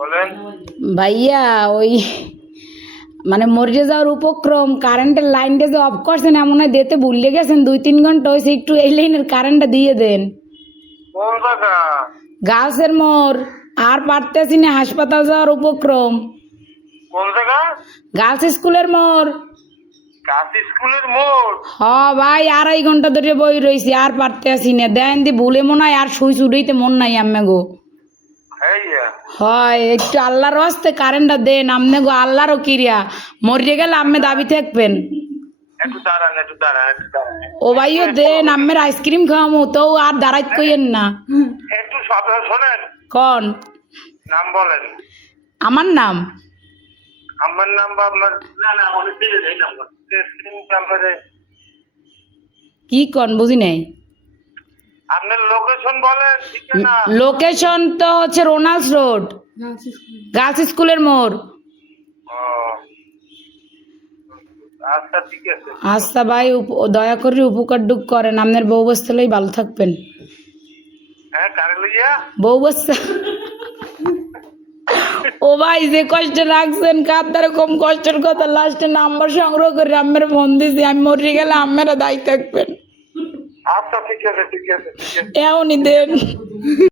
বলেন ভাইয়া ওই মানে মরে যাওয়ার উপক্রম কারেন্টের লাইনটা যে অফ করছেন এমন হয় দিতে ভুলে গেছেন 2-3 ঘন্টা হয়েছে একটু এই লাইনের কারেন্টটা দিয়ে দেন কোন জায়গা গাছের মোড় আর পারতেছি না হাসপাতাল যাওয়ার উপক্রম কোন জায়গা গার্লস স্কুলের মোড় গাছ স্কুলের মোড় হ ভাই 2.5 ঘন্টা ধরে বই রয়েছি আর পারতেছি না দেন দি ভুলে মনে হয় আর শুই চুড়াইতে মন নাই আম্মে গো হ্যাঁ হয় একটু আল্লাহর হস্তে কারেন্টটা দেন আমনে গো আল্লাহরও কিরিয়া মরিয়ে গেলে আম্মে দাবি থাকবেন একটু দাঁড়ান ও ভাইও দেন আম্মের আইসক্রিম খাওয়ামো তো আর দাঁড়াইত কইেন না একটু কথা শোনেন কন নাম বলেন আমার নাম আমার নাম বা আপনার না অনেক দিলে এই নাম্বার নাম্বারে কি কন বুঝি নাই আপনার লোকেশন বলেন ঠিকানা লোকেশন তো হচ্ছে রোনাল্ডস রোড গার্লস স্কুলের মোড় ও আচ্ছা ঠিক আছে আচ্ছা ভাই দয়া করে উপকার ডুক করেন আপনার বউ বস্তালেই ভালো থাকবেন হ্যাঁ কারে লইয়া বউ বস্তা ও ভাই যে কষ্ট রাখছেন কার কম কষ্টের কথা লাস্টে নাম্বার সংগ্রহ করে আম্মের ফোন দিছি আমি মরে গেলে আম্মেরা দায়ী থাকবেন আচ্ছা ঠিক আছে এমনই দেন